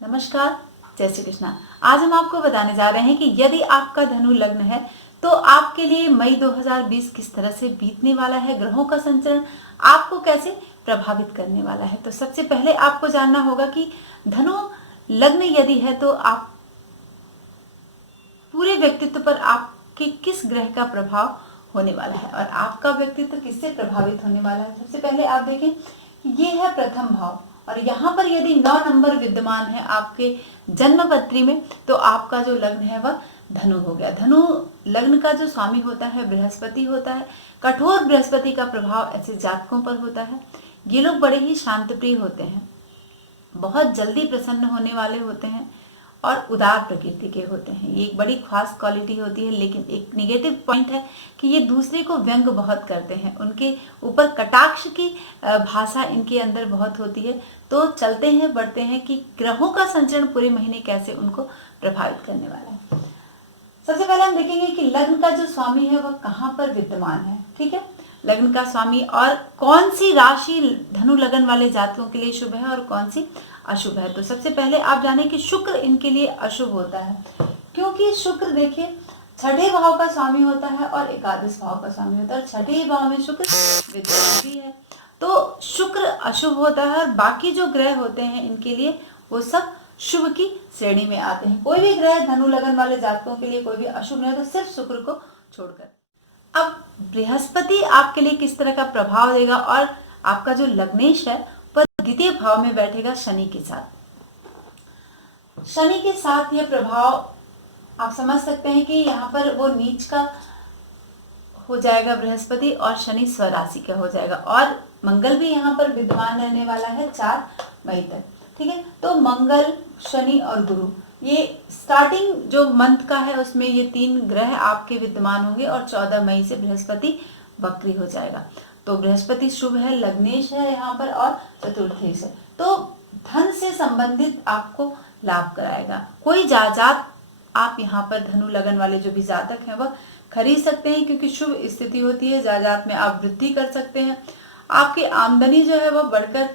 नमस्कार, जय श्री कृष्णा। आज हम आपको बताने जा रहे हैं कि यदि आपका धनु लग्न है तो आपके लिए मई 2020 किस तरह से बीतने वाला है, ग्रहों का संचरण आपको कैसे प्रभावित करने वाला है। तो सबसे पहले आपको जानना होगा कि धनु लग्न यदि है तो आप पूरे व्यक्तित्व पर आपके किस ग्रह का प्रभाव होने वाला है और आपका व्यक्तित्व किससे प्रभावित होने वाला है। सबसे पहले आप देखें, ये है प्रथम भाव और यहाँ पर यदि 9 नंबर विद्यमान है आपके जन्म पत्री में तो आपका जो लग्न है वह धनु हो गया। धनु लग्न का जो स्वामी होता है बृहस्पति होता है। कठोर बृहस्पति का प्रभाव ऐसे जातकों पर होता है। ये लोग बड़े ही शांतप्रिय होते हैं, बहुत जल्दी प्रसन्न होने वाले होते हैं और उदार प्रकृति के होते हैं। ये एक बड़ी खास क्वालिटी होती है, लेकिन एक निगेटिव पॉइंट है कि ये दूसरे को व्यंग बहुत करते हैं। उनके ऊपर कटाक्ष की भाषा इनके अंदर बहुत होती है। तो चलते हैं बढ़ते हैं कि ग्रहों का संचरण पूरे महीने कैसे उनको प्रभावित करने वाला है। सबसे पहले हम देखेंगे कि लग्न का जो स्वामी है वह कहाँ पर विद्यमान है। ठीक है, लग्न का स्वामी और कौन सी राशि धनु लगन वाले जातकों के लिए शुभ है और कौन सी अशुभ है। तो सबसे पहले आप जानें कि शुक्र इनके लिए अशुभ होता है, क्योंकि शुक्र देखिए छठे भाव का स्वामी होता है और एकादश भाव का स्वामी होता है। छठे भाव में शुक्र विद्यमान भी है, तो शुक्र अशुभ होता है और बाकी जो ग्रह होते हैं इनके लिए वो सब शुभ की श्रेणी में आते हैं। कोई भी ग्रह धनु लगन वाले जातकों के लिए कोई भी अशुभ नहीं, तो सिर्फ शुक्र को छोड़कर। अब बृहस्पति आपके लिए किस तरह का प्रभाव देगा और आपका जो लग्नेश है वह द्वितीय भाव में बैठेगा शनि के साथ। शनि के साथ यह प्रभाव आप समझ सकते हैं कि यहाँ पर वो नीच का हो जाएगा बृहस्पति और शनि स्वराशि का हो जाएगा और मंगल भी यहाँ पर विद्यमान रहने वाला है 4 मई तक। ठीक है, तो मंगल, शनि और गुरु, ये स्टार्टिंग जो मंथ का है उसमें ये 3 ग्रह आपके विद्यमान होंगे और 14 मई से बृहस्पति वक्री हो जाएगा। तो बृहस्पति शुभ है, लग्नेश है यहाँ पर और चतुर्थेश है, तो धन से संबंधित आपको लाभ कराएगा। कोई जायदाद आप यहाँ पर धनु लगन वाले जो भी जातक हैं वह खरीद सकते हैं, क्योंकि शुभ स्थिति होती है। जायदाद में आप वृद्धि कर सकते हैं, आपकी आमदनी जो है वह बढ़कर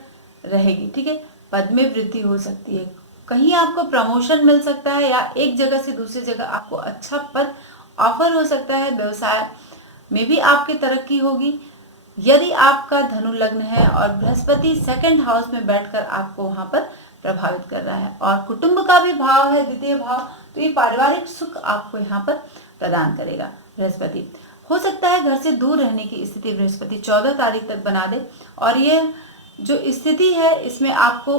रहेगी। ठीक है, पद में वृद्धि हो सकती है, कहीं आपको प्रमोशन मिल सकता है या एक जगह से दूसरी जगह आपको अच्छा पद ऑफर हो सकता है। व्यवसाय में भी आपकी तरक्की होगी यदि आपका धनु लग्न है और बृहस्पति सेकंड हाउस में बैठकर आपको वहां पर प्रभावित कर रहा है और कुटुंब का भी भाव है द्वितीय भाव, तो ये पारिवारिक सुख आपको यहाँ पर प्रदान करेगा बृहस्पति। हो सकता है घर से दूर रहने की स्थिति बृहस्पति 14 तारीख तक बना दे और ये जो स्थिति है इसमें आपको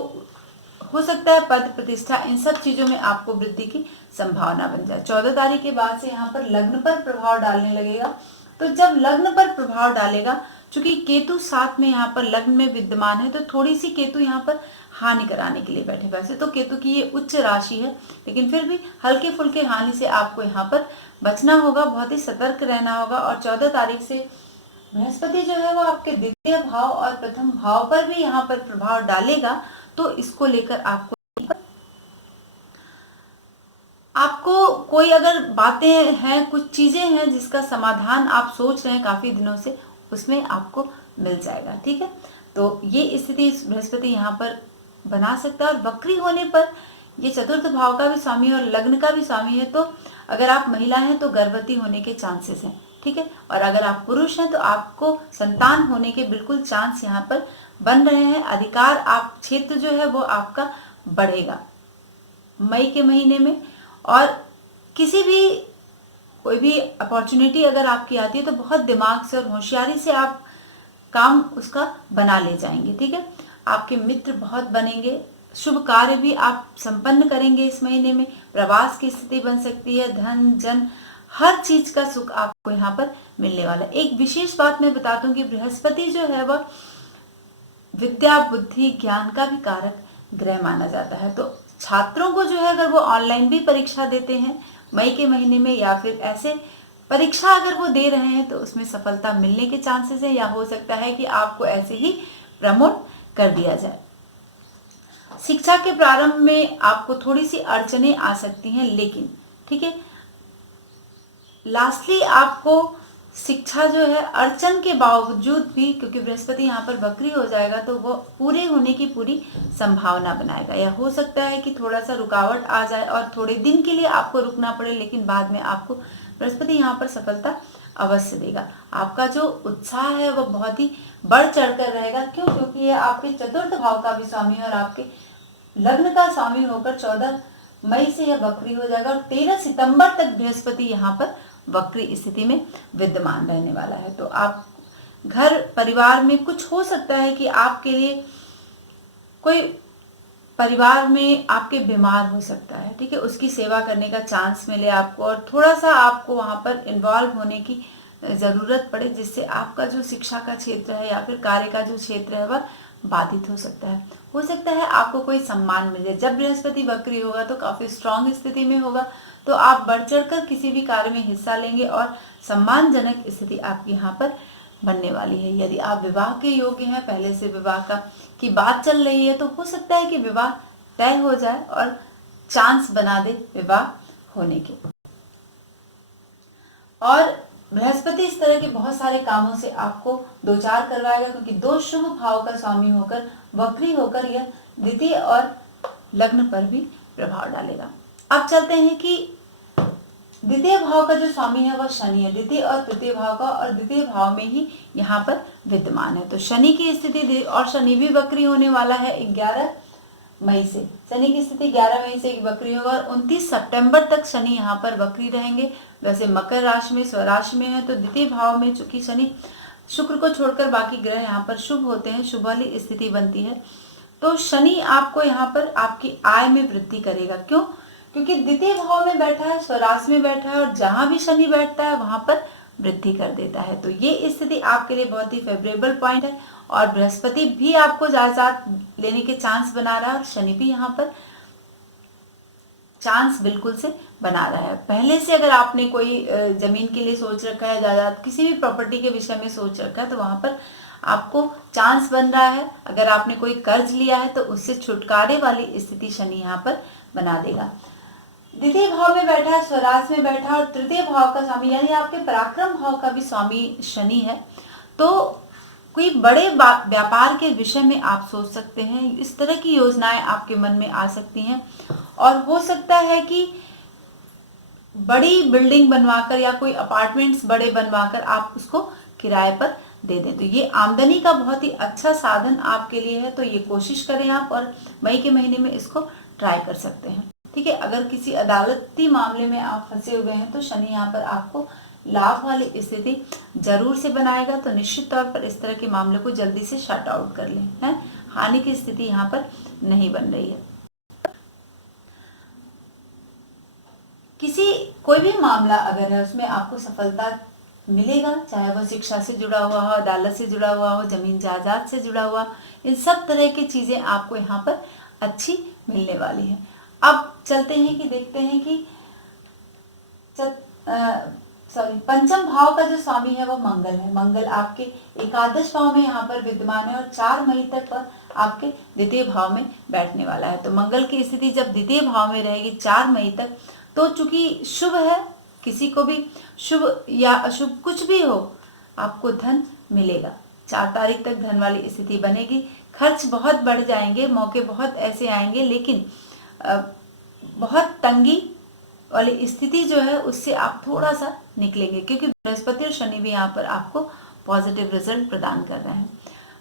हो सकता है पद प्रतिष्ठा इन सब चीजों में आपको वृद्धि की संभावना बन जाए। 14 तारीख के बाद से यहाँ पर लग्न पर प्रभाव डालने लगेगा। तो जब लग्न पर प्रभाव डालेगा, चूंकि केतु साथ में यहाँ पर लग्न में विद्यमान है, तो थोड़ी सी केतु यहाँ पर हानि कराने के लिए बैठे। वैसे तो केतु की ये उच्च राशि है, लेकिन फिर भी हल्के फुल्के हानि से आपको यहाँ पर बचना होगा, बहुत ही सतर्क रहना होगा। और 14 तारीख से बृहस्पति जो है वो आपके द्वितीय भाव और प्रथम भाव पर भी यहाँ पर प्रभाव डालेगा, तो इसको लेकर आपको कोई अगर बातें हैं, कुछ चीजें हैं जिसका समाधान आप सोच रहे हैं काफी दिनों से, उसमें आपको मिल जाएगा। ठीक है, तो ये स्थिति बृहस्पति यहाँ पर बना सकता है और वक्री होने पर ये चतुर्थ भाव का भी स्वामी और लग्न का भी स्वामी है, तो अगर आप महिला हैं तो गर्भवती होने के चांसेस हैं। ठीक है, और अगर आप पुरुष हैं तो आपको संतान होने के बिल्कुल चांस यहाँ पर बन रहे हैं। अधिकार आप क्षेत्र जो है वो आपका बढ़ेगा मई के महीने में, और किसी भी कोई भी अपॉर्चुनिटी अगर आपकी आती है तो बहुत दिमाग से और होशियारी से आप काम उसका बना ले जाएंगे। ठीक है, आपके मित्र बहुत बनेंगे, शुभ कार्य भी आप संपन्न करेंगे इस महीने में। प्रवास की स्थिति बन सकती है, धन जन हर चीज का सुख आपको यहाँ पर मिलने वाला है। एक विशेष बात मैं बताता हूँ कि बृहस्पति जो है वह विद्या बुद्धि ज्ञान का भी कारक ग्रह माना जाता है। तो छात्रों को जो है अगर वो ऑनलाइन भी परीक्षा देते हैं मई के महीने में, या फिर ऐसे परीक्षा अगर वो दे रहे हैं, तो उसमें सफलता मिलने के चांसेस है, या हो सकता है कि आपको ऐसे ही प्रमोट कर दिया जाए। शिक्षा के प्रारंभ में आपको थोड़ी सी अड़चने आ सकती हैं, लेकिन ठीक है, लास्टली आपको शिक्षा जो है अड़चन के बावजूद भी, क्योंकि बृहस्पति यहाँ पर वक्री हो जाएगा तो वो पूरे होने की पूरी संभावना बनाएगा। या हो सकता है कि थोड़ा सा रुकावट आ जाए और थोड़े दिन के लिए आपको रुकना पड़े, लेकिन बाद में आपको बृहस्पति यहाँ पर सफलता अवश्य देगा। आपका जो उत्साह है वह बहुत ही बढ़ चढ़कर रहेगा। क्यों? क्योंकि ये आपके चतुर्थ भाव का भी स्वामी है और आपके लग्न का स्वामी होकर 14 मई से यह वक्री हो जाएगा और 13 सितंबर तक बृहस्पति यहाँ पर वक्री स्थिति में विद्यमान रहने वाला है। तो आप घर परिवार में कुछ हो सकता है कि आपके लिए कोई परिवार में आपके बीमार हो सकता है, ठीक है, उसकी सेवा करने का चांस मिले आपको और थोड़ा सा आपको वहां पर इन्वॉल्व होने की जरूरत पड़े, जिससे आपका जो शिक्षा का क्षेत्र है या फिर कार्य का जो क्षेत्र है वह बाधित हो सकता है। हो सकता है आपको कोई सम्मान मिले। जब बृहस्पति वक्री होगा तो काफी स्ट्रांग स्थिति में होगा, तो आप बढ़ चढ़कर किसी भी कार्य में हिस्सा लेंगे और सम्मानजनक स्थिति आपकी यहाँ पर बनने वाली है। यदि आप विवाह के योग्य हैं, पहले से विवाह की बात चल रही है, तो हो सकता है कि विवाह तय हो जाए और चांस बना दे विवाह होने के। और बृहस्पति इस तरह के बहुत सारे कामों से आपको दो चार करवाएगा, क्योंकि दो शुभ भाव का स्वामी होकर वक्री होकर यह द्वितीय और लग्न पर भी प्रभाव डालेगा। अब चलते हैं कि द्वितीय भाव का जो स्वामी है वह शनि है, द्वितीय और तृतीय भाव का, और द्वितीय भाव में ही यहाँ पर विद्यमान है। तो शनि की स्थिति, और शनि भी वक्री होने वाला है 11 मई से। शनि की स्थिति 11 मई से वक्री होगा और 29 सितंबर तक शनि यहाँ पर वक्री रहेंगे। वैसे मकर राशि में, स्वराशि में है, तो द्वितीय भाव में चूंकि शनि शुक्र को छोड़कर बाकी ग्रह यहाँ पर शुभ होते हैं, शुभ वाली स्थिति बनती है, तो शनि आपको यहाँ पर आपकी आय में वृद्धि करेगा। क्यों? क्योंकि द्वितीय भाव में बैठा है, स्वराशि में बैठा है, और जहां भी शनि बैठता है वहां पर वृद्धि कर देता है। तो ये स्थिति आपके लिए बहुत ही फेवरेबल पॉइंट है। और बृहस्पति भी आपको जायदाद लेने के चांस बना रहा है और शनि भी यहाँ पर चांस बिल्कुल से बना रहा है। पहले से अगर आपने कोई जमीन के लिए सोच रखा है, जायदाद किसी भी प्रॉपर्टी के विषय में सोच रखा है, तो वहां पर आपको चांस बन रहा है। अगर आपने कोई कर्ज लिया है तो उससे छुटकारे वाली स्थिति शनि यहाँ पर बना देगा। द्वितीय भाव में बैठा है, स्वराज में बैठा है, और तृतीय भाव का स्वामी यानी आपके पराक्रम भाव का भी स्वामी शनि है। तो कोई बड़े व्यापार के विषय में आप सोच सकते हैं, इस तरह की योजनाएं आपके मन में आ सकती हैं। और हो सकता है कि बड़ी बिल्डिंग बनवाकर या कोई अपार्टमेंट्स बड़े बनवाकर आप उसको किराए पर दे दें। तो ये आमदनी का बहुत ही अच्छा साधन आपके लिए है, तो ये कोशिश करें आप, और मई के महीने में इसको ट्राई कर सकते हैं। ठीक है, अगर किसी अदालती मामले में आप फंसे हुए हैं तो शनि यहाँ पर आपको लाभ वाली स्थिति जरूर से बनाएगा। तो निश्चित तौर पर इस तरह के मामले को जल्दी से शट आउट कर लें, है, हानि की स्थिति यहाँ पर नहीं बन रही है। कोई भी मामला अगर है उसमें आपको सफलता मिलेगा, चाहे वह शिक्षा से जुड़ा हुआ हो, अदालत से जुड़ा हुआ हो, जमीन जायदाद से जुड़ा हुआ, इन सब तरह की चीजें आपको यहाँ पर अच्छी मिलने वाली है। अब चलते हैं कि देखते हैं कि पंचम भाव का जो स्वामी है वो मंगल है। मंगल आपके एकादश भाव में यहाँ पर विद्यमान है और 4 मई तक पर आपके द्वितीय भाव में बैठने वाला है। तो मंगल की स्थिति जब द्वितीय भाव में रहेगी 4 मई तक, तो चूंकि शुभ है, किसी को भी शुभ या अशुभ कुछ भी हो, आपको धन मिलेगा। 4 तारीख तक धन वाली स्थिति बनेगी। खर्च बहुत बढ़ जाएंगे, मौके बहुत ऐसे आएंगे, लेकिन बहुत तंगी वाली स्थिति जो है उससे आप थोड़ा सा निकलेंगे, क्योंकि बृहस्पति और शनि भी यहाँ पर आपको पॉजिटिव रिजल्ट प्रदान कर रहे हैं।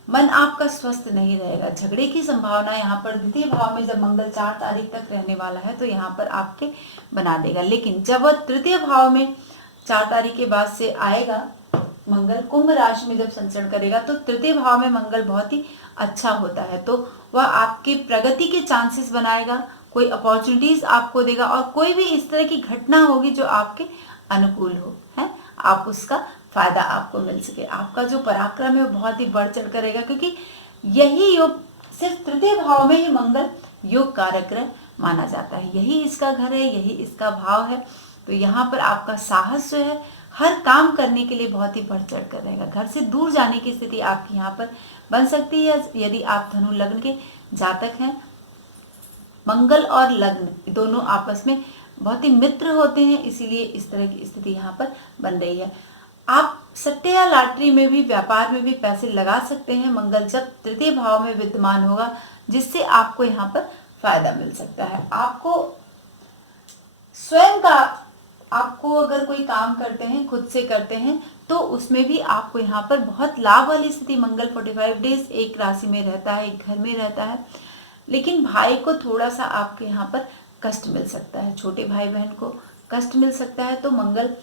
मन आपका स्वस्थ नहीं रहेगा, झगड़े की संभावना यहाँ पर द्वितीय भाव में जब मंगल 4 तारीख तक रहने वाला है तो यहाँ पर आपके बना देगा। लेकिन जब वह तृतीय भाव में 4 तारीख के बाद से आएगा, मंगल कुंभ राशि में जब संचरण करेगा, तो तृतीय भाव में मंगल बहुत ही अच्छा होता है, तो वह आपकी प्रगति के चांसेस बनाएगा, कोई अपॉर्चुनिटीज आपको देगा, और कोई भी इस तरह की घटना होगी जो आपके अनुकूल हो, है, आप उसका फायदा आपको मिल सके। आपका जो पराक्रम है वो बहुत ही बढ़ चढ़ करेगा, क्योंकि यही योग सिर्फ तृतीय भाव में ही मंगल योग कारक ग्रह माना जाता है, यही इसका घर है, यही इसका भाव है। तो यहाँ पर आपका साहस जो है हर काम करने के लिए बहुत ही बढ़ चढ़ कर रहेगा। घर से दूर जाने की स्थिति आपकी यहाँ पर बन सकती है यदि आप धनु लग्न के जातक हैं। मंगल और लग्न दोनों आपस में बहुत ही मित्र होते हैं, इसीलिए इस तरह की स्थिति यहाँ पर बन रही है। आप सट्टे या लॉटरी में भी, व्यापार में भी पैसे लगा सकते हैं मंगल जब तृतीय भाव में विद्यमान होगा, जिससे आपको यहाँ पर फायदा मिल सकता है। आपको स्वयं का, आपको अगर कोई काम करते हैं, खुद से करते हैं, तो उसमें भी आपको यहाँ पर बहुत लाभ वाली स्थिति, मंगल 45 डेज एक राशि में रहता है, एक घर में रहता है। लेकिन भाई को थोड़ा सा आपके यहाँ पर कष्ट मिल सकता है, छोटे भाई बहन को कष्ट मिल सकता है। तो मंगल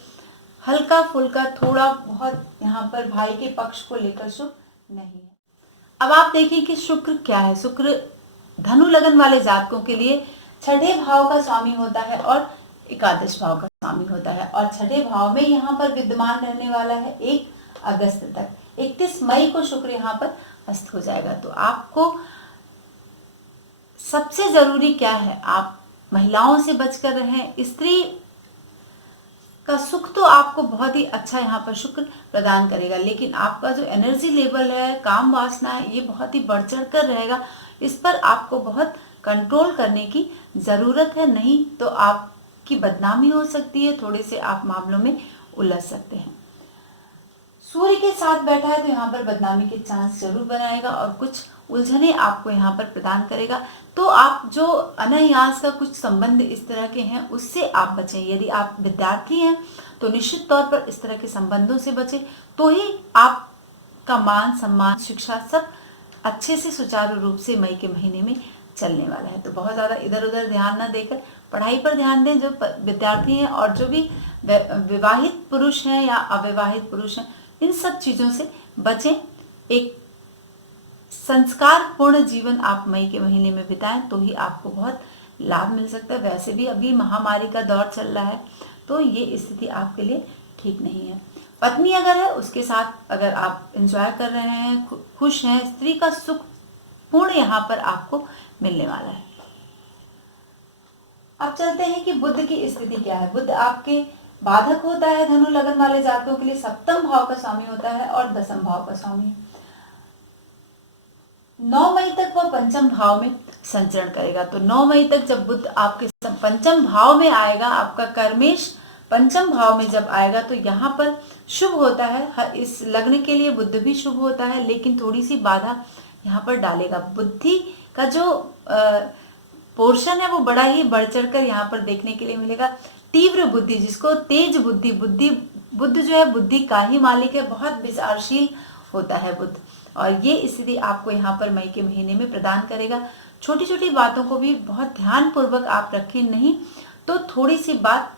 हल्का फुल्का थोड़ा बहुत यहाँ पर भाई के पक्ष को लेकर शुभ नहीं है। अब आप देखिए कि शुक्र क्या है। शुक्र धनु लगन वाले जातकों के लिए छठे भाव का स्वामी होता है और एकादश भाव का स्वामी होता है, और छठे भाव में यहाँ पर विद्यमान रहने वाला है 1 अगस्त तक। 31 मई को शुक्र यहाँ पर अस्त हो जाएगा। तो आपको सबसे जरूरी क्या है, आप महिलाओं से बचकर रहें। स्त्री का सुख तो आपको बहुत ही अच्छा यहाँ पर शुक्र प्रदान करेगा, लेकिन आपका जो एनर्जी लेवल है, काम वासना है, ये बहुत ही बढ़ चढ़ कर रहेगा। इस पर आपको बहुत कंट्रोल करने की जरूरत है, नहीं तो आपकी बदनामी हो सकती है, थोड़े से आप मामलों में उलझ सकते हैं। सूर्य के साथ बैठा है तो यहाँ पर बदनामी के चांस जरूर बनाएगा और कुछ उलझने आपको यहाँ पर प्रदान करेगा। तो आप जो अनायास का कुछ संबंध इस तरह के हैं उससे आप बचें। यदि आप विद्यार्थी हैं तो निश्चित तौर पर इस तरह के संबंधों से बचें, तो ही आपका मान सम्मान, शिक्षा सब अच्छे से सुचारू रूप से मई के महीने में चलने वाला है। तो बहुत ज़्यादा इधर उधर ध्यान न देकर पढ़ाई पर ध्यान दें जो विद्यार्थी हैं, और जो भी विवाहित पुरुष हैं या अविवाहित पुरुष हैं, इन सब चीज़ों से बचें। एक संस्कार पूर्ण जीवन आप मई के महीने में बिताएं तो ही आपको बहुत लाभ मिल सकता है। वैसे भी अभी महामारी का दौर चल रहा है, तो ये स्थिति आपके लिए ठीक नहीं है। पत्नी अगर है, उसके साथ अगर आप एंजॉय कर रहे हैं, खुश हैं, स्त्री का सुख पूर्ण यहाँ पर आपको मिलने वाला है। अब चलते हैं कि बुध की स्थिति क्या है। बुध आपके बाधक होता है, धनु लगन वाले जातकों के लिए सप्तम भाव का स्वामी होता है और दसम भाव का स्वामी है। 9 मई तक वह पंचम भाव में संचरण करेगा। तो 9 मई तक जब बुध आपके पंचम भाव में आएगा, आपका कर्मेश पंचम भाव में जब आएगा, तो यहाँ पर शुभ होता है। इस लग्न के लिए बुध भी शुभ होता है, लेकिन थोड़ी सी बाधा यहाँ पर डालेगा। बुद्धि का जो पोर्शन है वो बड़ा ही बढ़ चढ़ कर यहाँ पर देखने के लिए मिलेगा। तीव्र बुद्धि, जिसको तेज बुद्धि, बुद्ध जो है बुद्धि का ही मालिक है, बहुत विचारशील होता है बुद्ध, और ये स्थिति आपको यहाँ पर मई के महीने में प्रदान करेगा। छोटी छोटी बातों को भी बहुत ध्यान पूर्वक आप रखें, नहीं तो थोड़ी सी बात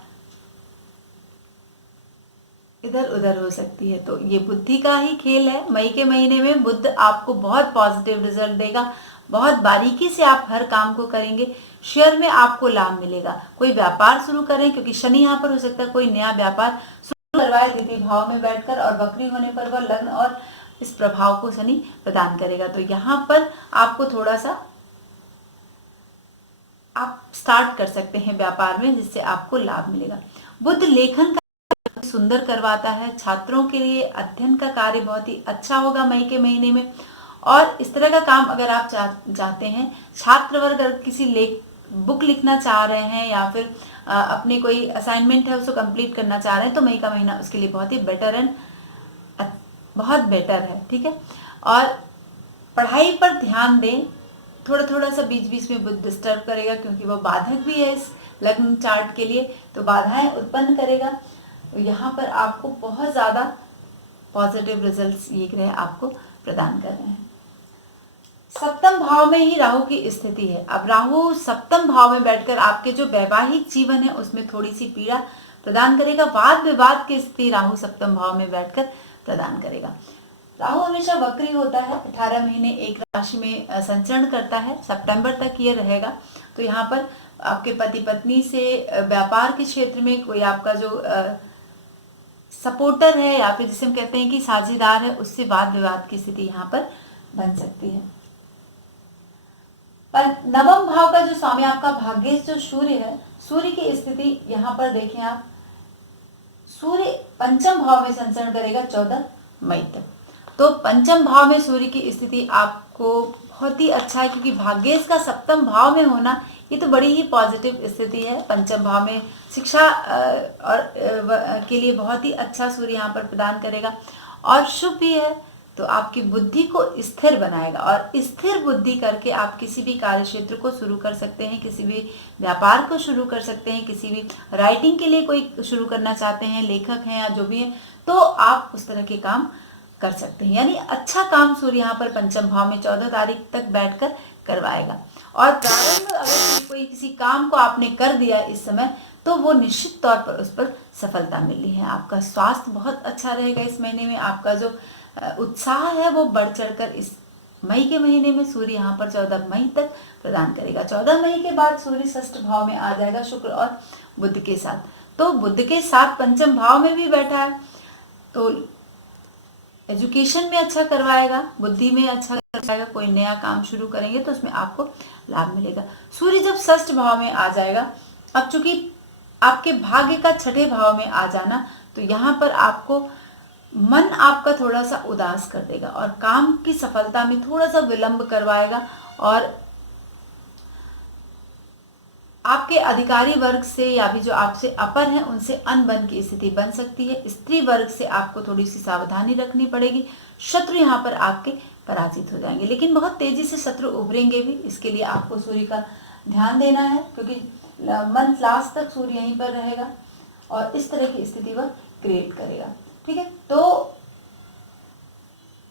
इधर उधर हो सकती है। तो ये बुद्धि का ही खेल है। मई के महीने में बुध आपको बहुत पॉजिटिव रिजल्ट देगा, बहुत बारीकी से आप हर काम को करेंगे। शेयर में आपको लाभ मिलेगा। कोई व्यापार शुरू करें, क्योंकि शनि यहाँ पर हो सकता है कोई नया व्यापार शुरू करवाए द्वितीय भाव में बैठकर, और वक्री होने पर वह लग्न और इस प्रभाव को शनि प्रदान करेगा। तो यहाँ पर आपको थोड़ा सा आप स्टार्ट कर सकते हैं व्यापार में, जिससे आपको लाभ मिलेगा। बुध लेखन का सुंदर करवाता है। छात्रों के लिए अध्ययन का कार्य बहुत ही अच्छा होगा मई के महीने में, और इस तरह का काम अगर आप चाहते हैं, छात्र वर्ग अगर किसी बुक लिखना चाह रहे हैं या फिर अपने कोई असाइनमेंट है उसको कंप्लीट करना चाह रहे हैं, तो मई का महीना उसके लिए बहुत ही बेटर एंड बहुत बेटर है। ठीक है, और पढ़ाई पर ध्यान दें। थोड़ा सा बीच बीच में बुध डिस्टर्ब करेगा, क्योंकि वो बाधक भी है इस लग्न चार्ट के लिए, तो बाधाएं उत्पन्न करेगा। तो यहाँ पर आपको बहुत ज़्यादा पॉजिटिव रिजल्ट्स ये ग्रह आपको प्रदान कर रहे हैं। सप्तम भाव में ही राहु की स्थिति है। अब राहु सप्तम भाव में बैठकर आपके जो वैवाहिक जीवन है उसमें थोड़ी सी पीड़ा प्रदान करेगा। वाद विवाद की स्थिति राहु सप्तम भाव में बैठकर प्रदान करेगा। राहु हमेशा वक्री होता है, 18 महीने एक राशि में संचरण करता है, सितंबर तक ये रहेगा। तो यहाँ पर आपके पति पत्नी से, व्यापार के क्षेत्र में कोई आपका जो सपोर्टर है या फिर जिसे हम कहते हैं कि साझेदार है, उससे वाद विवाद की स्थिति यहाँ पर बन सकती है। पर नवम भाव का जो स्वामी आपका भाग्येश जो सूर्य है, सूर्य की स्थिति यहाँ पर देखें आप, सूर्य पंचम भाव में संचरण करेगा 14 मई तक। तो पंचम भाव में सूर्य की स्थिति आपको बहुत ही अच्छा है, क्योंकि भाग्येश का सप्तम भाव में होना ये तो बड़ी ही पॉजिटिव स्थिति है। पंचम भाव में शिक्षा के लिए बहुत ही अच्छा सूर्य यहाँ पर प्रदान करेगा और शुभ भी है, तो आपकी बुद्धि को स्थिर बनाएगा और स्थिर बुद्धि करके आप किसी भी कार्य क्षेत्र को शुरू कर सकते हैं, किसी भी व्यापार को शुरू कर सकते हैं, किसी भी राइटिंग के लिए कोई शुरू करना चाहते हैं, लेखक हैं या जो भी हैं, तो आप उस तरह के काम कर सकते हैं। यानी अच्छा काम सूर्य यहाँ पर पंचम भाव में 14 तारीख तक बैठकर करवाएगा। और प्रारंभ अगर कोई किसी काम को आपने कर दिया इस समय, तो वो निश्चित तौर पर उस पर सफलता मिली है। आपका स्वास्थ्य बहुत अच्छा रहेगा इस महीने में। आपका जो उत्साह है वो बढ़ चढ़कर इस मई के महीने में सूर्य यहाँ पर 14 मई तक प्रदान करेगा। 14 मई के बाद सूर्य षष्ठ भाव में आ जाएगा शुक्र और बुध के साथ, तो बुध के साथ पंचम भाव में भी बैठा है, तो एजुकेशन में अच्छा करवाएगा, बुद्धि में अच्छा करवाएगा। कोई नया काम शुरू करेंगे तो उसमें आपको लाभ मिलेगा। सूर्य जब षष्ठ भाव में आ जाएगा, अब चूंकि आपके भाग्य का छठे भाव में आ जाना, तो यहाँ पर आपको मन आपका थोड़ा सा उदास कर देगा और काम की सफलता में थोड़ा सा विलंब करवाएगा और आपके अधिकारी वर्ग से या भी जो आपसे अपर हैं उनसे अनबन की स्थिति बन सकती है। स्त्री वर्ग से आपको थोड़ी सी सावधानी रखनी पड़ेगी। शत्रु यहाँ पर आपके पराजित हो जाएंगे, लेकिन बहुत तेजी से शत्रु उभरेंगे भी। इसके लिए आपको सूर्य का ध्यान देना है, क्योंकि मंथ लास्ट तक सूर्य यहीं पर रहेगा और इस तरह की स्थिति वह क्रिएट करेगा। ठीक है, तो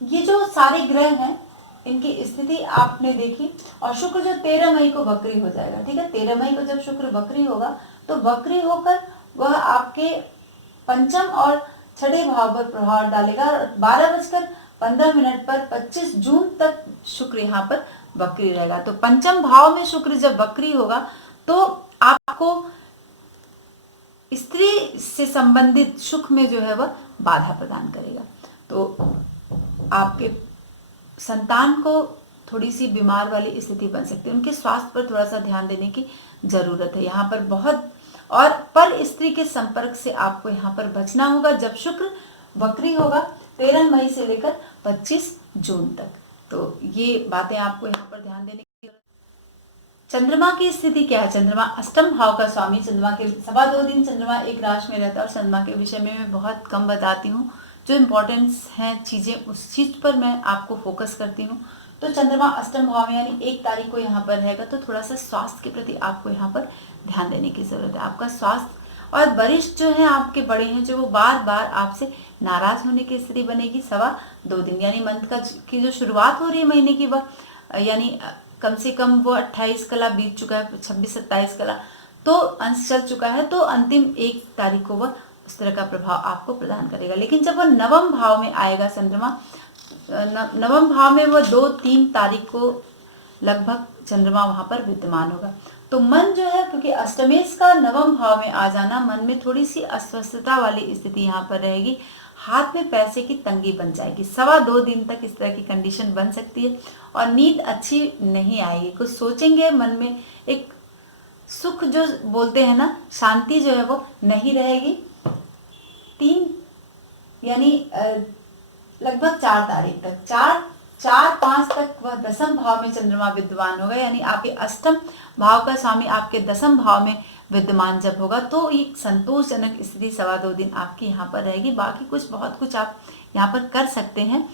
ये जो सारे ग्रह हैं इनकी स्थिति आपने देखी। और शुक्र जो 13 मई को वक्री हो जाएगा। ठीक है, 13 मई को जब शुक्र वक्री होगा, तो वक्री होकर वह आपके पंचम और छठे भाव पर प्रभाव डालेगा और 12:15 पर 25 जून तक शुक्र यहाँ पर वक्री रहेगा। तो पंचम भाव में शुक्र जब वक्री होगा, तो आपको स्त्री से संबंधित सुख में जो है वह बाधा प्रदान करेगा। तो आपके संतान को थोड़ी सी बीमार वाली स्थिति बन सकती है, उनके स्वास्थ्य पर थोड़ा सा ध्यान देने की जरूरत है यहाँ पर बहुत। और पर स्त्री के संपर्क से आपको यहाँ पर बचना होगा जब शुक्र वक्री होगा 13 मई से लेकर 25 जून तक। तो ये बातें आपको यहाँ पर ध्यान देने की। चंद्रमा की स्थिति क्या है? चंद्रमा अष्टम भाव का स्वामी। चंद्रमा के 2.25 दिन चंद्रमा एक राशि में रहता है और चंद्रमा के विषय में मैं बहुत कम बताती हूँ। जो इम्पोर्टेंस हैं चीजें, उस चीज पर मैं आपको फोकस करती हूँ। तो चंद्रमा अष्टम भाव में यानी 1 तारीख को यहाँ पर रहेगा, तो थोड़ा सा स्वास्थ्य के प्रति आपको यहाँ पर ध्यान देने की जरूरत है। आपका स्वास्थ्य और वरिष्ठ जो है आपके बड़े हैं, जो वो बार बार आपसे नाराज होने की स्थिति बनेगी। 2.25 दिन यानी मंथ का की जो शुरुआत हो रही है महीने की, वह यानी कम से कम वो 28 कला बीत चुका है, 26-27 कला तो अंश चल चुका है, तो अंतिम 1 तारीख को वह उस तरह का प्रभाव आपको प्रदान करेगा। लेकिन जब वह नवम भाव में आएगा चंद्रमा, नवम भाव में वह 2-3 तारीख को लगभग चंद्रमा वहां पर विद्यमान होगा। तो मन जो है, क्योंकि अष्टमेश का नवम भाव में आ जाना, मन में थोड़ी सी अस्वस्थता वाली स्थिति यहाँ पर रहेगी। हाथ में पैसे की तंगी बन जाएगी। 2.25 दिन तक इस तरह की कंडीशन बन सकती है और नींद अच्छी नहीं आएगी। कुछ सोचेंगे मन में, एक सुख जो बोलते हैं ना, शांति जो है वो नहीं रहेगी। 3 यानी लगभग 4 तारीख तक, 4-5 तक वह दसम भाव में चंद्रमा विद्यमान होगा। यानी आपके अष्टम भाव का स्वामी आपके दसम भाव में विद्यमान जब होगा, तो एक संतोषजनक स्थिति 2.25 दिन आपकी यहाँ पर रहेगी। बाकी बहुत कुछ आप यहाँ पर कर सकते हैं।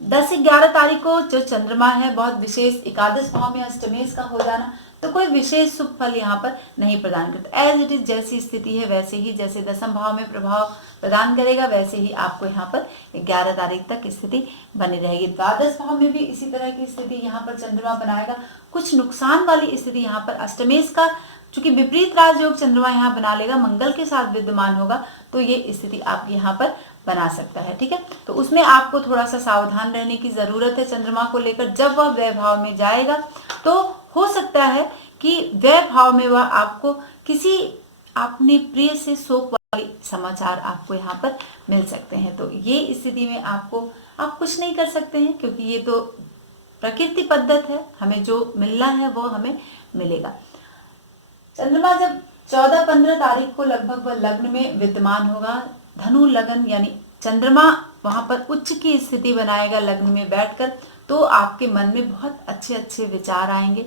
10-11 तारीख को जो चंद्रमा है बहुत विशेष, एकादश भाव में अष्टमेश का हो जाना, तो कोई विशेष शुभ फल यहाँ पर नहीं प्रदान करता। एज इट इज जैसी स्थिति है वैसे ही, जैसे दसम भाव में प्रभाव प्रदान करेगा वैसे ही आपको यहाँ पर 11 तारीख तक स्थिति बनी रहेगी। द्वादश भाव में भी इसी तरह की स्थिति यहाँ पर चंद्रमा बनाएगा। कुछ नुकसान वाली स्थिति यहाँ पर अष्टमेश का, चूंकि विपरीत राजयोग चंद्रमा यहाँ बना लेगा, मंगल के साथ विद्यमान होगा, तो ये स्थिति आप यहाँ पर बना सकता है। ठीक है, तो उसमें आपको थोड़ा सा सावधान रहने की जरूरत है चंद्रमा को लेकर। जब वह व्यय भाव में जाएगा, तो हो सकता है कि व्यय भाव में वह आपको किसी अपने प्रिय से शोक वाले समाचार आपको यहाँ पर मिल सकते हैं। तो ये स्थिति में आप कुछ नहीं कर सकते हैं, क्योंकि ये तो प्रकृति पद्धत है, हमें जो मिलना है वो हमें मिलेगा। चंद्रमा जब 14-15 तारीख को लगभग वह लग्न में विद्यमान होगा, धनु लगन, यानी चंद्रमा वहां पर उच्च की स्थिति बनाएगा लग्न में बैठकर, तो आपके मन में बहुत अच्छे अच्छे विचार आएंगे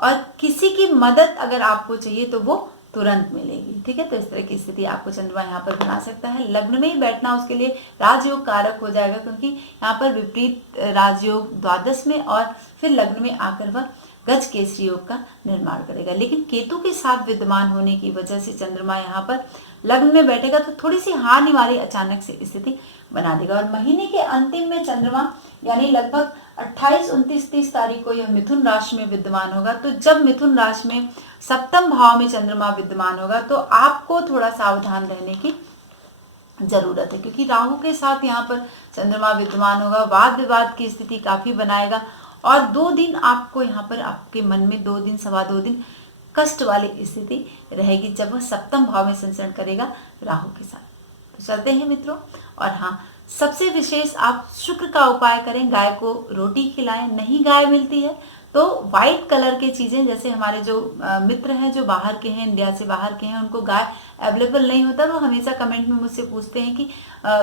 और किसी की मदद अगर आपको चाहिए तो वो तुरंत मिलेगी। ठीक है, तो इस तरह की स्थिति आपको चंद्रमा यहाँ पर बना सकता है। लग्न में ही बैठना उसके लिए राजयोग कारक हो जाएगा, क्योंकि यहाँ पर विपरीत राजयोग द्वादश में और फिर लग्न में आकर वह गज केसरी योग का निर्माण करेगा। लेकिन केतु के साथ विद्यमान होने की वजह से चंद्रमा यहाँ पर लग्न में बैठेगा तो थोड़ी सी हानि वाली अचानक से स्थिति बना देगा। और महीने के अंतिम में चंद्रमा यानी लगभग 28, 29, 30 तारीख को यह मिथुन राशि में विद्यमान होगा। तो जब मिथुन राशि में सप्तम भाव में चंद्रमा विद्यमान होगा तो आपको थोड़ा सावधान रहने की जरूरत है, क्योंकि राहु के साथ यहाँ पर चंद्रमा विद्यमान होगा, वाद विवाद की स्थिति काफी बनाएगा और 2 दिन आपको यहाँ पर आपके मन में 2 दिन सवा 2 दिन कष्ट वाली स्थिति रहेगी जब वह सप्तम भाव में संचरण करेगा राहु के साथ। तो चलते हैं मित्रों। और हाँ, सबसे विशेष आप शुक्र का उपाय करें, गाय को रोटी खिलाएं। नहीं गाय मिलती है तो व्हाइट कलर की चीजें, जैसे हमारे जो मित्र हैं जो बाहर के हैं, इंडिया से बाहर के हैं, उनको गाय अवेलेबल नहीं होता, वो हमेशा कमेंट में मुझसे पूछते हैं कि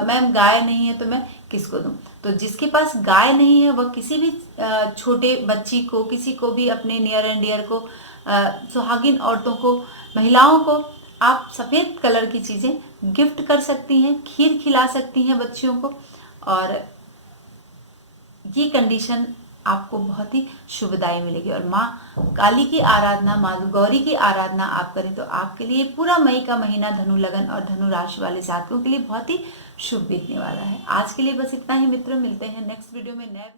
मैम गाय नहीं है तो मैं किसको दूं। तो जिसके पास गाय नहीं है वह किसी भी छोटे बच्ची को, किसी को भी अपने नियर एंड डियर को, सुहागिन औरतों को, महिलाओं को आप सफेद कलर की चीजें गिफ्ट कर सकती हैं, खीर खिला सकती हैं बच्चियों को। और ये कंडीशन आपको बहुत ही शुभदायी मिलेगी। और माँ काली की आराधना, माँ गौरी की आराधना आप करें तो आपके लिए पूरा मई का महीना धनु लगन और धनु राशि वाले जातकों के लिए बहुत ही शुभ बीतने वाला है। आज के लिए बस इतना ही मित्रों, मिलते हैं नेक्स्ट वीडियो में नए